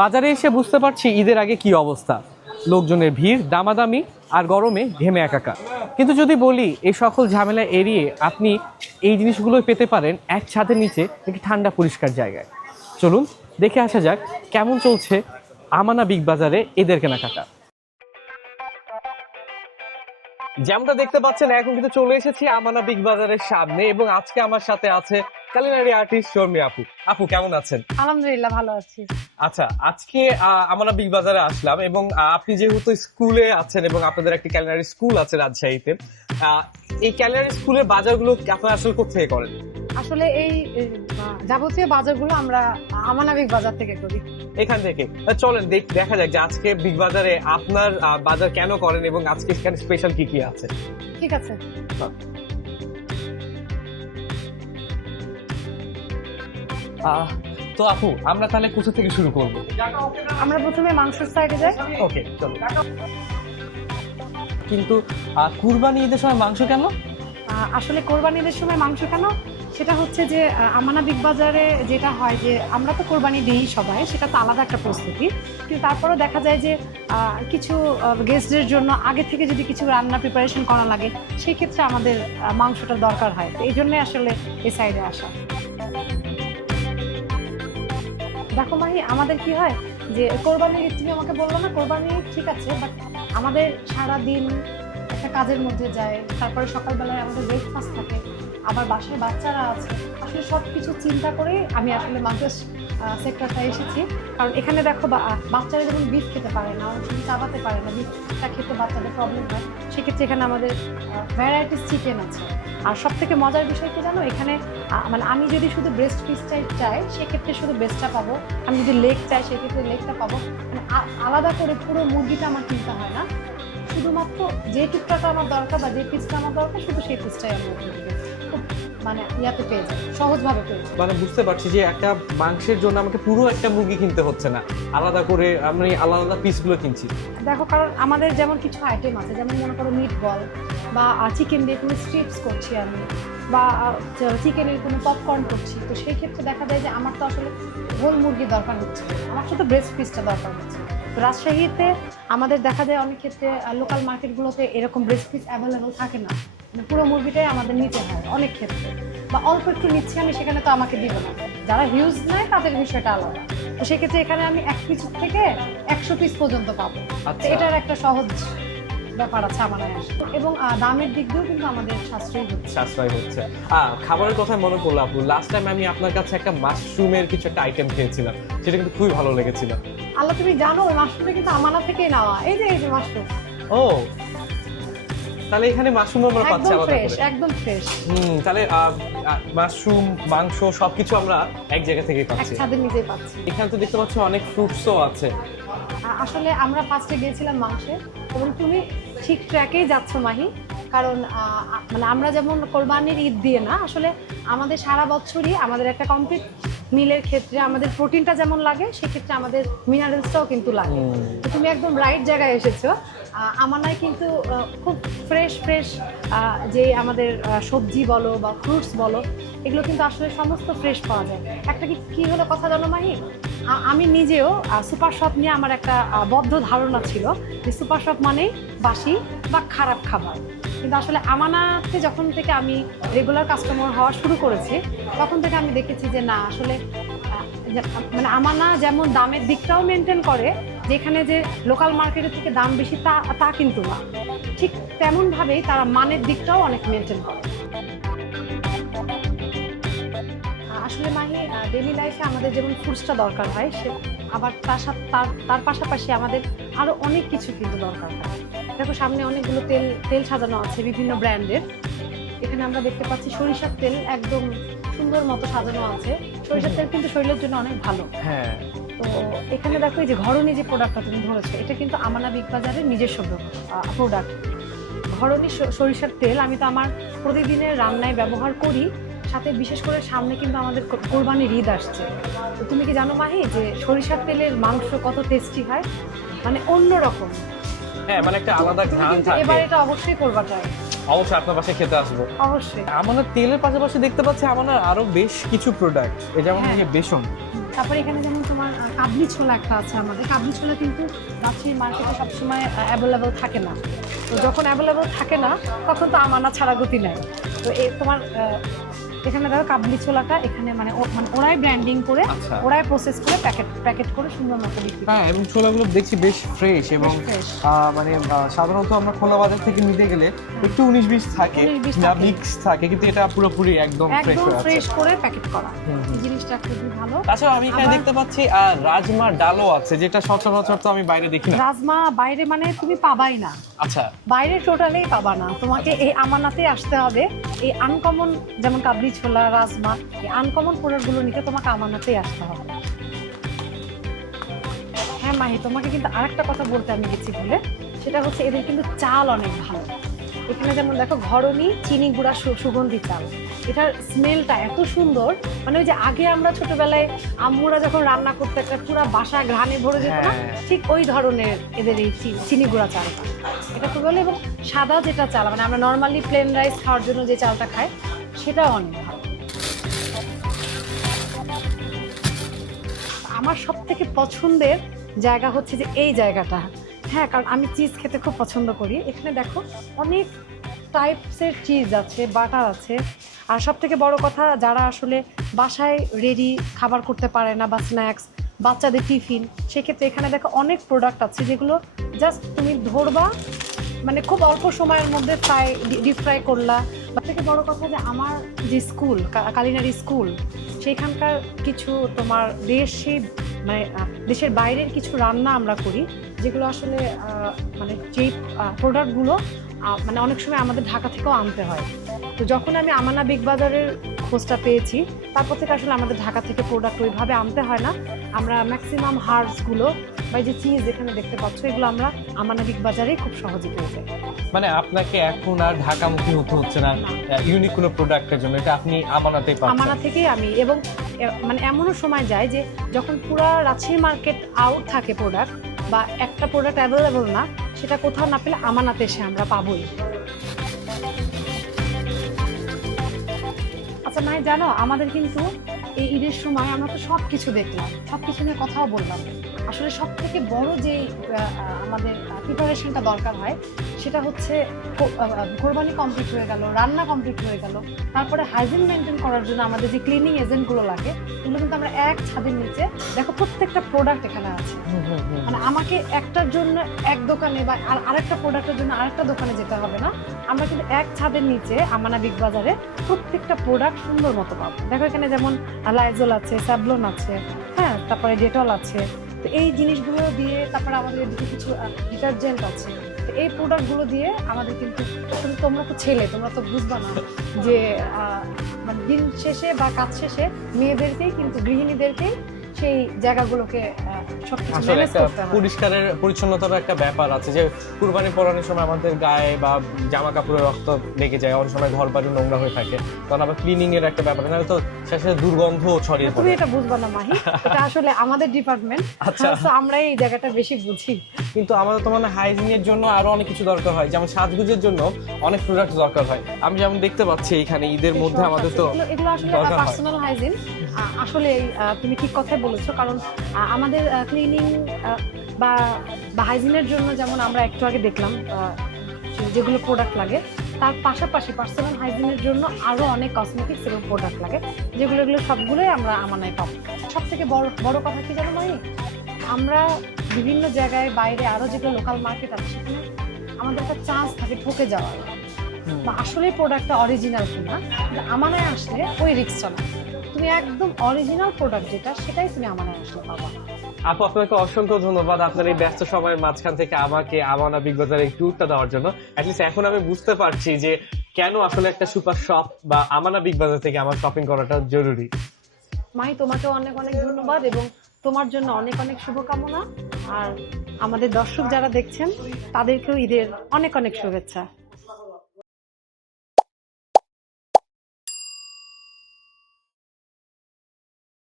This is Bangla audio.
বাজারে এসে বুঝতে পারছি ঈদের আগে কি অবস্থা। লোকজনের ভিড়, দামাদামি আর গরমে ঘেমে একাকা কিন্তু যদি বলি, এই সকল ঝামেলা এড়িয়ে আপনি এই জিনিসগুলো পেতে পারেন এক ছাদের নিচে একটি ঠান্ডা পরিষ্কার জায়গায়। চলুন, দেখে আসা যাক কেমন চলছে আমানা বিগ বাজারে এদের কেনাকাটা। যেমনটা দেখতে পাচ্ছেন, এখন কিন্তু চলে এসেছি আমানা বিগ বাজারের সামনে এবং আজকে আমার সাথে আছে কালিনারি আর্টিস্ট শর্মি আপু। আপু, কেমন আছেন? আলহামদুলিল্লাহ, ভালো আছি। আচ্ছা আজকে আমরা বিগ বাজারে আসলাম এবং আপনি যেহেতু স্কুলে আছেন এবং আপনাদের একটি ক্যালিনারি স্কুল আছে রাজশাহীতে এই ক্যালিনারি স্কুলের বাজারগুলো আপনারা আসলে কোথেকে করেন? আসলে এই যাবতীয় বাজারগুলো আমরা আমানাবিক বাজার থেকে করি। এখান থেকে। চলেন দেখ- যাক যে আজকে বিগ বাজারে আপনার বাজার কেন করেন এবং আজকে এখানে স্পেশাল কি কি আছে? ঠিক আছে। আহ, তো আপু আমরা তাহলে কোথা থেকে শুরু করব? আমরা প্রথমে মাংসের সাইডে যাই। ওকে চলো। কিন্তু কুরবানি ঈদের সময় মাংস কেন? আসলে আসলে কোরবানিদের সময় মাংস কেন? সেটা হচ্ছে যে আমানা বিগ বাজারে যেটা হয় যে আমরা তো কোরবানি দিই সবাই সেটা তো আলাদা একটা প্রস্তুতি। কিন্তু তারপরেও দেখা যায় যে কিছু গেস্টদের জন্য আগে থেকে যদি কিছু রান্না প্রিপারেশন করা লাগে সেই ক্ষেত্রে আমাদের মাংসটা দরকার হয়। এই জন্যই আসলে এই সাইডে আসা। দেখো মাহি, আমাদের কি হয় যে কোরবানির ঈদ তুমি আমাকে বলল না, কোরবানি ঠিক আছে বাট আমাদের সারা দিন একটা কাজের মধ্যে যায়, তারপরে সকালবেলায় আমাদের ব্রেকফাস্ট থাকে, আবার বাসায় বাচ্চারা আছে, আসলে সব কিছু চিন্তা করে আমি আসলে মাংসের সেক্টরটা এসেছি। কারণ এখানে দেখো বাচ্চারা যেমন বিফ খেতে পারে না সময় চাবাতে পারে না বিফটা খেতে বাচ্চাদের প্রবলেম হয়। সেক্ষেত্রে এখানে আমাদের ভ্যারাইটিস চিকেন আছে। আর সব থেকে মজার বিষয় কি জানো? এখানে মানে আমি যদি শুধু ব্রেস্ট পিসটাই চাই, সেক্ষেত্রে শুধু ব্রেস্টটা পাবো। আমি যদি লেগ চাই, সেক্ষেত্রে লেগটা পাবো। মানে আলাদা করে পুরো মুরগিটা আমার কিনতে হয় না। শুধুমাত্র যে টুকটাটা আমার দরকার বা যে পিসটা আমার দরকার, শুধু সেই পিসটাই আমার খুব মানে ইয়াতে পেয়ে যাই সহজভাবে পেয়ে যাই মানে বুঝতে পারছি যে একটা মাংসের জন্য আমাকে পুরো একটা মুরগি কিনতে হচ্ছে না। আলাদা করে আমি আলাদা আলাদা পিসগুলো কিনছি। দেখো কারণ আমাদের যেমন কিছু আইটেম আছে যেমন মনে করো মিট বল বা চিকেন দিয়ে কোনো স্ট্রিপস করছি আমি বা চিকেনের কোনো পপকর্ন করছি তো সেই ক্ষেত্রে দেখা যায় যে আমার তো আসলে হোল মুরগি দরকার হচ্ছে। আমার শুধু ব্রেস্ট পিসটা দরকার হচ্ছে। রাজশাহীতে আমাদের দেখা যায় অনেক ক্ষেত্রে লোকাল মার্কেটগুলোতে এরকম ব্রেস্ট পিস অ্যাভেলেবল থাকে না। পুরো মুরগিটাই আমাদের নিতে হয় অনেক ক্ষেত্রে। বা অল্প একটু নিচ্ছি আমি সেখানে তো আমাকে দিবে না। যারা হিউজ নেয় তাদের বিষয়টা আলাদা। তো সেক্ষেত্রে এখানে আমি এক পিস থেকে একশো পিস পর্যন্ত পাবো। আচ্ছা। এটার একটা সহজ ব্যাপার আছে আমার এবং দামের দিক দিয়েও কিন্তু আমাদের সাশ্রয়ী হচ্ছে। সাশ্রয় হচ্ছে। খাবারের কথা মনে পড়ল আপু। লাস্ট টাইম আমি আপনার কাছে একটা মাশরুমের কিছু একটা আইটেম খেয়েছিলাম। সেটা কিন্তু খুবই ভালো লেগেছিল। আল্লাহ তুমি জানো মাশরুমটা কিন্তু আমানা থেকেই নেওয়া। এই যে এই যে মাশরুম ও তাহলে এখানে মাশরুম আমরা পাচ্ছি একদম আলাদা করে একদম ফ্রেশ হুম তাহলে মাশরুম মাংস সবকিছু আমরা এক জায়গা থেকে পাচ্ছি। ছাদের নিজেই পাচ্ছি। এখানে তো দেখতে পাচ্ছি অনেক ফ্রুটসও আছে। আসলে আমরা ফার্স্টে গিয়েছিলাম মাংসে এবং তুমি ঠিক ট্র্যাকেই যাচ্ছ মাহি। কারণ মানে আমরা যেমন কোরবানির ঈদ দিয়ে না আসলে আমাদের সারা বছরই আমাদের একটা কমপ্লিট মিলের ক্ষেত্রে আমাদের প্রোটিনটা যেমন লাগে সেক্ষেত্রে আমাদের মিনারেলসটাও কিন্তু লাগে। তো তুমি একদম রাইট জায়গায় এসেছ। আমানায় কিন্তু খুব ফ্রেশ ফ্রেশ যে আমাদের সবজি বলো বা ফ্রুটস বলো এগুলো কিন্তু আসলে সমস্ত ফ্রেশ পাওয়া যায়। একটা কি কী হলো কথা জানো মাহি? আমি নিজেও সুপার শপ নিয়ে আমার একটা বদ্ধ ধারণা ছিল যে সুপার শপ মানেই বাসি বা খারাপ খাবার। কিন্তু আসলে আমানাতে যখন থেকে আমি রেগুলার কাস্টমার হওয়া শুরু করেছি, তখন থেকে আমি দেখেছি যে না, আসলে মানে আমানা যেমন দামের দিকটাও মেনটেন করে, যেখানে যে লোকাল মার্কেটের থেকে দাম বেশি তা তা কিন্তু না। ঠিক তেমনভাবেই তারা মানের দিকটাও অনেক মেনটেন করে। আসলে মাহি ডেলি লাইফে আমাদের যেমন ফুডসটা দরকার হয়, সে আবার তার সাথে, তার তার পাশাপাশি আমাদের আরও অনেক কিছু কিন্তু দরকার হয়। দেখো সামনে অনেকগুলো তেল তেল সাজানো আছে বিভিন্ন ব্র্যান্ডের। এখানে আমরা দেখতে পাচ্ছি সরিষার তেল একদম সুন্দর মতো সাজানো আছে। সরিষার তেল কিন্তু শরীরের জন্য অনেক ভালো। হ্যাঁ। তো এখানে দেখো এই যে ঘরণী যে প্রোডাক্টটা তুমি ধরেছো এটা কিন্তু আমানা বিগ বাজারের নিজস্ব প্রোডাক্ট। ঘরণী সরিষার তেল আমি তো আমার প্রতিদিনের রান্নায় ব্যবহার করি। সাথে বিশেষ করে সামনে কিন্তু আমাদের কোরবানির ঈদ আসছে। তো তুমি কি জানো মাহি যে সরিষার তেলের মাংস কত টেস্টি হয়? মানে অন্যরকম। হ্যাঁ মানে একটা আলাদা ঘ্রাণ থাকে। এবার এটা অবশ্যই করবা ট্রাই অবশ্যই আপনার পাশে খেতে আসব। অবশ্যই। আমাদের তেলের পাশাপাশি দেখতে পাচ্ছি আমাদের আরও বেশ কিছু প্রোডাক্ট এই যেমন হ্যাঁ। এই বেসন। তারপরে এখানে যেমন তোমার কাবলি ছোলা একটা আছে আমাদের। কাবলি ছোলা কিন্তু রাজশাহী মার্কেটে সবসময় অ্যাভেলেবেল থাকে না। তো যখন অ্যাভেলেবেল থাকে না তখন তো আমানা ছাড়া গতি নাই। তো এ তোমার এখানে দেখো কাবলি ছোলাটা এখানে মানে মানে ওরাই ব্র্যান্ডিং করে আচ্ছা। ওরাই প্রসেস করে প্যাকেট প্যাকেট করে সুন্দর মতো বিক্রি হ্যাঁ এবং ছোলাগুলো দেখছি বেশ ফ্রেশ এবং মানে সাধারণত আমরা খোলা বাজার থেকে নিতে গেলে একটু উনিশ বিশ থাকে 19-20 যা থাকে। মিক্স থাকে কিন্তু এটা পুরোপুরি একদম ফ্রেশ হয়ে ফ্রেশ করে প্যাকেট করা। এই জিনিসটা খুবই ভালো। তাছাড়া আমি এখানে দেখতে পাচ্ছি রাজমা ডালও আছে যেটা সচরাচর তো আমি বাইরে দেখি না। রাজমা বাইরে মানে তুমি পাবাই না। আচ্ছা। বাইরে টোটালেই পাবা না। তোমাকে এই আমানাতে আসতে হবে। এই আনকমন যেমন কাবলি ছোলা রাজমা এই আনকমন প্রোডাক্টগুলো নিতে তোমাকে আমানাতেই আসতে হবে। হ্যাঁ মাহি তোমাকে কিন্তু আরেকটা কথা বলতে আমি গেছি ভুলে সেটা হচ্ছে এদের কিন্তু চাল অনেক ভালো। এখানে যেমন দেখো ঘরনি চিনি গুঁড়া সুগন্ধি চাল। এটার স্মেলটা এত সুন্দর। মানে ওই যে আগে আমরা ছোটবেলায় আম্মুরা যখন রান্না করতে একটা পুরো বাসা ঘ্রাণে ভরে যেত না হ্যাঁ। ঠিক ওই ধরনের এদের এই চিনি গুঁড়া চালটা। এটা খুব ভালো এবং সাদা যেটা চাল মানে আমরা নর্মালি প্লেন রাইস খাওয়ার জন্য যে চালটা খাই সেটাও অনেক ভালো আমার সব থেকে পছন্দের জায়গা হচ্ছে যে এই জায়গাটা। হ্যাঁ কারণ আমি চিজ খেতে খুব পছন্দ করি। এখানে দেখো অনেক টাইপসের চিজ আছে বাটার আছে। আর সব থেকে বড় কথা, যারা আসলে বাসায় রেডি খাবার করতে পারে না বা স্ন্যাক্স বাচ্চাদের টিফিন সেক্ষেত্রে এখানে দেখো অনেক প্রোডাক্ট আছে যেগুলো জাস্ট তুমি ধরবা মানে খুব অল্প সময়ের মধ্যে ফ্রাই ডিপ ফ্রাই করলা। বা থেকে বড় কথা যে আমার যে স্কুল কালিনারি স্কুল, সেখানকার কিছু তোমার দেশি মানে দেশের বাইরের কিছু রান্না আমরা করি, যেগুলো আসলে মানে যেই প্রোডাক্টগুলো মানে অনেক সময় আমাদের ঢাকা থেকেও আনতে হয়। তো যখন আমি আমানা বিগ বাজারের খোঁজটা পেয়েছি, তারপর থেকে আসলে আমাদের ঢাকা থেকে প্রোডাক্ট ওইভাবে আনতে হয় না। আমরা ম্যাক্সিমাম হার্বসগুলো বা যে চিজ এখানে দেখতে পাচ্ছ, এগুলো আমরা আমানা বিগ বাজারেই খুব সহজে পেয়ে যাই। মানে আপনাকে এখন আর ঢাকামুখী হতে হচ্ছে না ইউনিক কোনো প্রোডাক্টের জন্য। এটা আপনি আমানাতেই আমানা থেকেই আমি, এবং মানে এমনও সময় যায় যে যখন পুরা রাজশাহী মার্কেট আউট থাকে প্রোডাক্ট বা একটা প্রোডাক্ট অ্যাভেলেবল না, সেটা কোথাও না পেলে আমানাতে এসে আমরা পাবোই। আচ্ছা নাই জানো, আমাদের কিন্তু এই ঈদের সময় আমরা তো সব কিছু দেখলাম সব কিছু নিয়ে কথাও বললাম। আসলে সব থেকে বড় যে আমাদের প্রিপারেশনটা দরকার হয় সেটা হচ্ছে কোরবানি কমপ্লিট হয়ে গেল রান্না কমপ্লিট হয়ে গেল। তারপরে হাইজিন মেনটেন করার জন্য আমাদের যে ক্লিনিং এজেন্টগুলো লাগে এগুলো কিন্তু আমরা এক ছাদের নিচে দেখো প্রত্যেকটা প্রোডাক্ট এখানে আছে। মানে আমাকে একটার জন্য এক দোকানে বা আর- আরেকটা প্রোডাক্টের জন্য আরেকটা দোকানে যেতে হবে না। আমরা কিন্তু এক ছাদের নিচে আমানা বিগ বাজারে প্রত্যেকটা প্রোডাক্ট সুন্দর মতো পাবো। দেখো এখানে যেমন লাইজল আছে স্যাবলন আছে হ্যাঁ তারপরে ডেটল আছে। তো এই জিনিসগুলো দিয়ে তারপরে আমাদের কিছু ডিটারজেন্ট আছে। এই প্রোডাক্টগুলো দিয়ে আমাদের কিন্তু তোমরা তো ছেলে, তোমরা তো বুঝবা না যে মানে দিন শেষে বা কাজ শেষে মেয়েদেরকেই কিন্তু গৃহিণীদেরকেই সেই জায়গাগুলোকে ম্যানেজ করতে পরিষ্কারের পরিচ্ছন্নতার একটা ব্যাপার আছে যে কুরবানি পরানোর সময় আমাদের গায়ে বা জামা কাপড়ে রক্ত লেগে যায় অনেক সময় ঘর বাড়ি নোংরা হয়ে থাকে। তখন আবার ক্লিনিং এর একটা ব্যাপার তো শেষে দুর্গন্ধ ছড়িয়ে তুমি এটা বুঝবা না মাহি। এটা আসলে আমাদের ডিপার্টমেন্ট আচ্ছা। আমরা এই জায়গাটা বেশি বুঝি। কিন্তু আমাদের তো মানে হাইজিনের জন্য আরও অনেক কিছু দরকার হয়। যেমন সাজগুজের জন্য অনেক প্রোডাক্ট দরকার হয়। আমি যেমন দেখতে পাচ্ছি এখানে ঈদের মধ্যে আমাদের তো এগুলো- আসলে পার্সোনাল হাইজিন আসলে তুমি ঠিক কথাই বলেছ কারণ আমাদের ক্লিনিং বা বা হাইজিনের জন্য যেমন আমরা একটু আগে দেখলাম যেগুলো প্রোডাক্ট লাগে তার পাশাপাশি পার্সোনাল হাইজিনের জন্য আরও অনেক কসমেটিক্স এবং প্রোডাক্ট লাগে যেগুলো এগুলো সবগুলোই আমরা আমানায় পাবো। সব থেকে বড় বড় কথা কি জানো মানে আমরা বিভিন্ন জায়গায় বাইরে আরও যেগুলো লোকাল মার্কেট আছে সেখানে আমাদের একটা চান্স থাকে ঠকে যাওয়ার। বা আসলে প্রোডাক্টটা অরিজিনাল কিনা আমানায় আসলে ওই রিস্কটা না তুমি একদম অরিজিনাল প্রোডাক্ট যেটা সেটাই তুমি আমানায় আসলে পাবা। আপু আপনাকে অসংখ্য ধন্যবাদ আপনার এই ব্যস্ত সময়ের মাঝখান থেকে আমাকে আমানা বিগ বাজারে এই ট্যুরটা দেওয়ার জন্য। অ্যাটলিস্ট এখন আমি বুঝতে পারছি যে কেন আসলে একটা সুপার শপ বা আমানা বিগ বাজার থেকে আমার শপিং করাটা জরুরি। মাই তোমাকে অনেক অনেক ধন্যবাদ এবং তোমার জন্য অনেক অনেক শুভকামনা। আর আমাদের দর্শক যারা দেখছেন তাদেরকেও ঈদের অনেক অনেক শুভেচ্ছা।